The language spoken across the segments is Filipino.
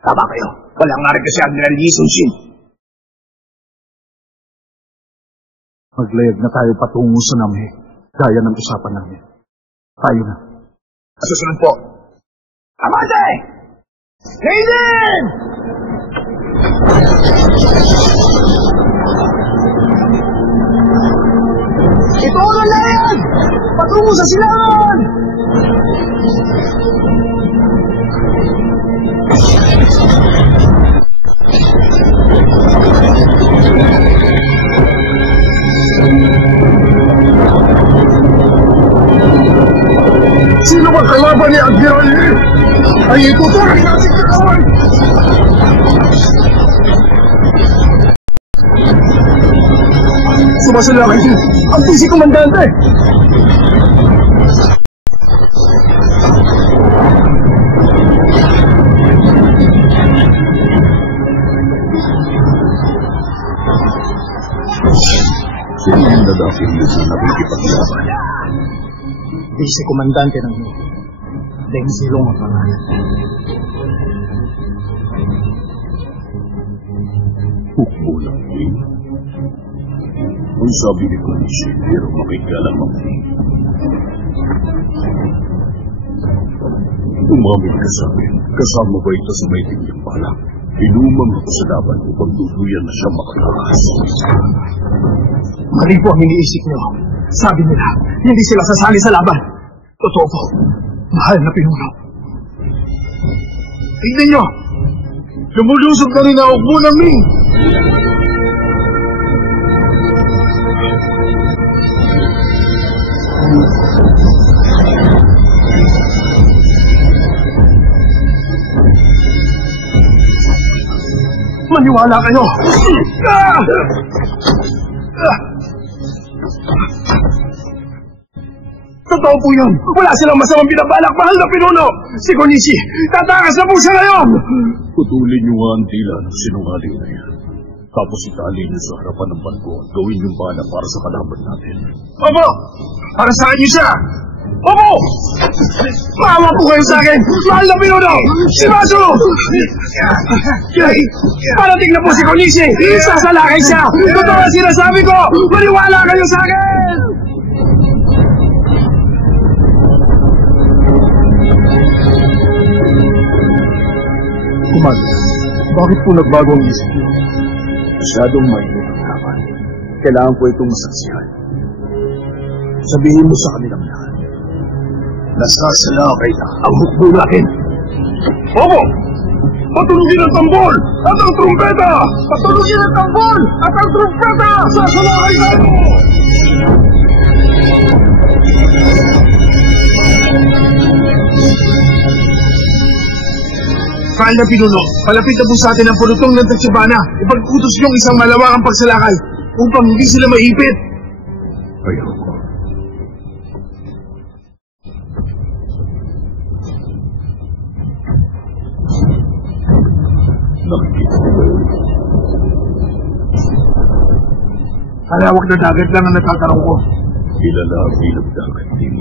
Tama kayo. Walang nga rin kasi Admiral Lee Sun-shin. Maglayag na tayo patungo sa Namhe, gaya ng usapan namin. Tayo na. Susunod po. Amate! Hayden! Ito ang lalayan! Patungo sa silangan! Sino bang kalaban ni Admiral Lee? Ay itutuloy natin kalawan! Sumasalakay din ang PC Komandante! Sino ang dadapin mo sa nakikipaglaban? PC Komandante ng Navy. Deng Zilong ang pangalan. Hukbo lang din. Ang sabi ni Konishi, pero makikialam ang din. Umamin ka sa akin, kasama ba ito sa may tinyang balak? Inumang ako sa laban upang tuluyan na siya makatakas. Mali po ang iniisip niyo. Sabi nila, hindi sila sasali sa laban. Totoo po. Mahal na pinuno. Tignan niyo! Lumulusog na rin ang hukbo ng Ming! Maniwala kayo! Totoo po yun! Wala silang masamang binabalak, mahal na pinuno! Si Konishi, tatakas na po siya ngayon! Putulin niyo nga ang tila ng sinungaling na yan. Tapos itali niyo sa harapan ng barko at gawin yung bala para sa kalaban natin. Opo! Para sa inyo siya! Opo! Maawa po kayo sa akin! Mahal na pinuno! Si Masu! Parating na po si Konishi! Sasalakay siya! Totoo ang sinasabi ko! Maniwala kayo sa akin! Commander, bakit po nagbago ang isip niyo? Masyadong mainit ang laban. Kailangan ko itong masaksihan. Sabihin mo sa kanilang lahat. Nasasalakay na ang hukbo natin. Opo! Patulugin ang tambol at ang trumpeta! Patulugin ang tambol at ang trumpeta! Sasalakay na ito! Mahal na pinuno, palapit na po sa atin ang pulutong ng Tachibana. Ipag-utos niyong isang malawakang pagsalakay upang hindi sila maipit. Ayaw ko. Nakikita ko ba yun? Malawak na dagat lang ang natatarong ko. Kilala ang bilang dagat din.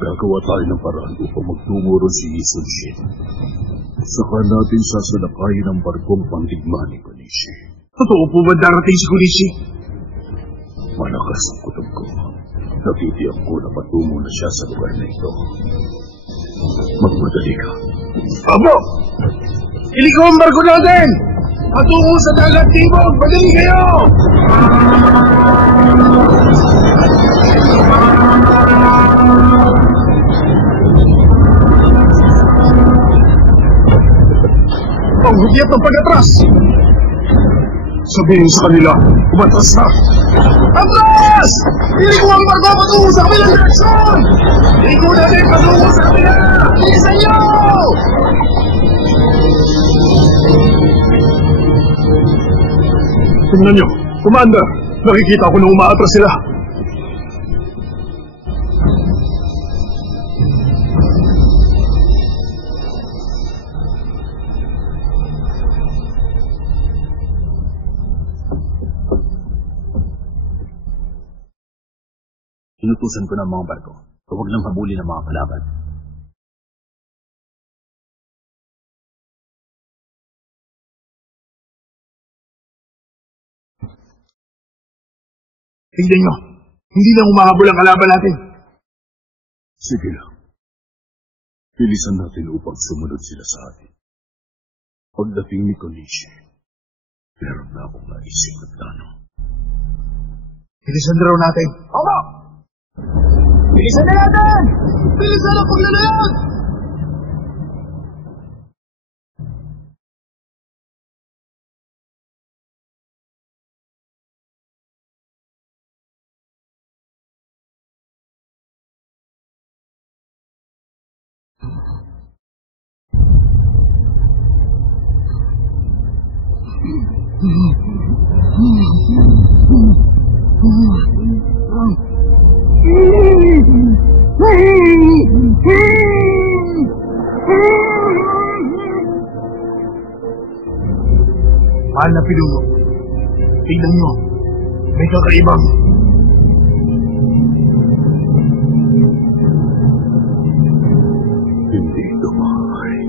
Gagawa tayo ng paraan upang magtungo ron si Sun-shin. Saka natin sasalakayin ang barkong pandigma ni Konishi. Totoo po ba darating si Konishi? Malakas ang kutob ko. Natitiyak ko na patungo na siya sa lugar na ito. Magmadali ka. Abo! Iligaw ang barko natin! Patungo sa dagat timog! Madali kayo! Ang hudyat ng pag-atras! Sabihin sa kanila, umatras na! Atras! Iligo ang barko patungo sa kabilang direksyon! Iligo natin patungo sa kabila! Bilisan niyo! Tingnan niyo, Commander! Nakikita ko na umaatras sila! Inutusan ko ng mga barko. Huwag nang habulin ng mga kalaban. Tingnan nyo, hindi na humahabol ang kalaban natin. Sige lang. Bilisan natin upang sumunod sila sa atin. Pagdating ni Konishi, meron na akong naisip at plano. Bilisan na raw natin. Opo! Bilisan na natin! Bilisan ang paglalayag! Mahal na pinuno, tingnan nyo, may kakaibang. Hindi ito maaari.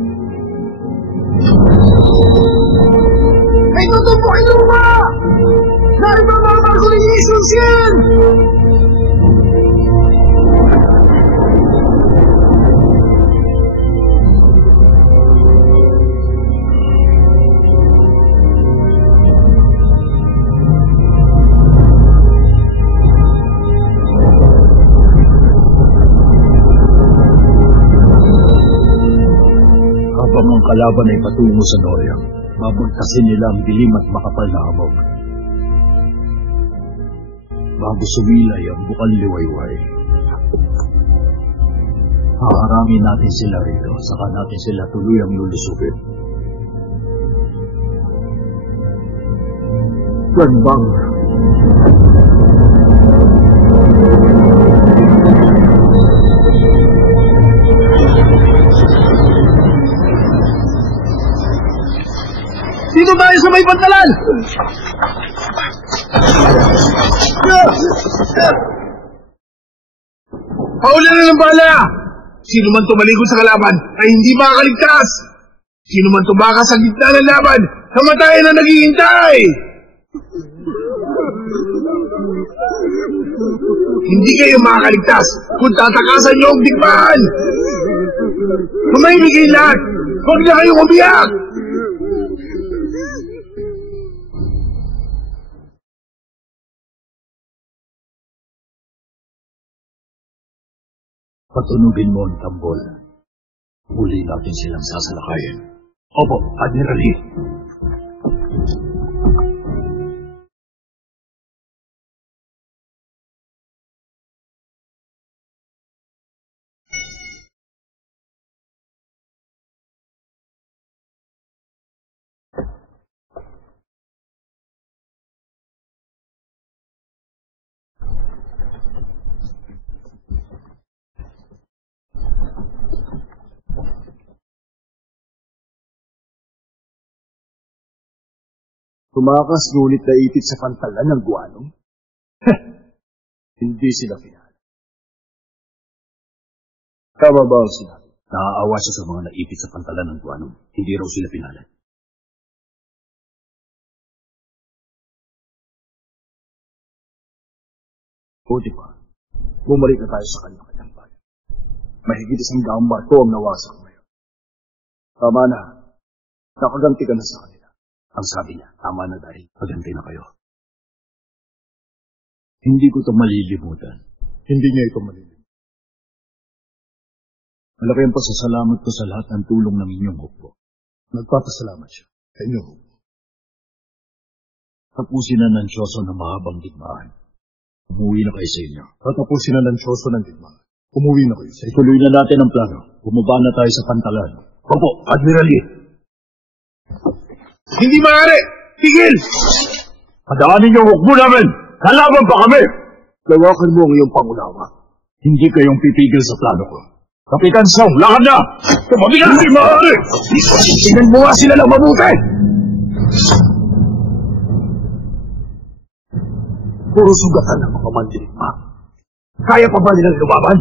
May tutupo kay Luma! Dahil ba mga barko ni Jesus yan? Habang ang kalaban ay patungo sa Noryang, babagtasin nila ang dilim at makapal na hamog. Bago sumilay ang bukal liwayway, haharangin natin sila rito, saka natin sila tuluyang lulusubin. Ganbang! Dito tayo sa may pantalan! Pauli na ng bala! Sino man tumalikod sa kalaban ay hindi makakaligtas! Sino man tumakas sa gitna ng laban, kamatayan na naghihintay! Hindi kayo makakaligtas kung tatakasan niyo ang digmaan! Tumahimik kayo lahat! Huwag na kayong umiyak! Patunugin mo ang tambol. Huli natin silang sasalakayin. Opo, Admiral Lee. Tumakas ngunit naipit sa pantalan ng Guano? Hindi sila pinala. Tama ba ang sinabi? Naaawa siya sa mga naipit sa pantalan ng Guano. Hindi raw sila pinala. Buti pa, bumalik na tayo sa kanyang bayan. Mahigit isang daang barko ang nawasak ngayon. Tama na. Nakaganti ka na sa kanila. Ang sabi niya, tama na dahil pagantay na kayo. Hindi ko ito malilimutan. Hindi niya ito malilimutan. Malaki ang pasasalamat ko sa lahat ng tulong ng inyong hukbo. Nagpapasalamat siya sa inyong hukbo. Tapusin na ng Diyoso ng mahabang digmaan. Umuwi na kayo sa inyo. Tatapusin na ng Diyoso ng digmaan. Umuwi na kayo sa inyo. Ituloy na natin ang plano. Bumaba na tayo sa pantalan. Opo, Admiral Lee. Hindi maaari! Tigil! Padaanin niyo ang hukbo namin! Lalaban pa kami! Lawakan mo ang iyong pangunawa. Hindi kayong pipigil sa plano ko. Kapitan Song, lakad na! Tumabi na! Hindi maaari! Tingnan mo nga sila ng mabuti! Puro sugatan ang mga mandirigma. Kaya pa ba nilang lumaban?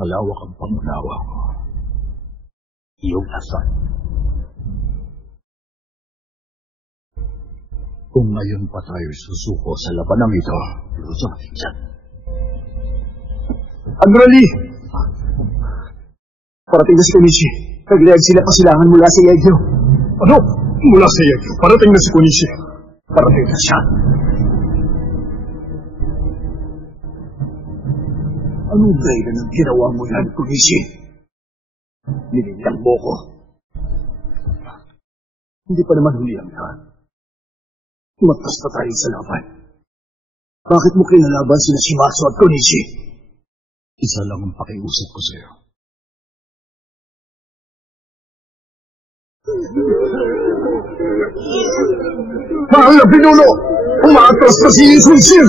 Malawak ang pangunawa ko. Iyong asan. Kung ngayon pa tayo susuko sa labanang ito, Lusong, pinsan. Andrali! Parating na si Konishi. Nag-reag sila pasilangan mula sa Yegyo. Ano? Mula sa Yegyo? Parating na si Konishi. Parating na siya. Anong gaya ng ginawa mo yan, Konishi? Nilindang mo ko. Hindi pa naman huli ang lahat. Magtas pa tayo sa laban. Bakit mo kinalaban sila Shimatsu at Konishi? isa lang ang pakiusap ko sa iyo. Mahal na pinuno! Umaatras na si Sun Shin!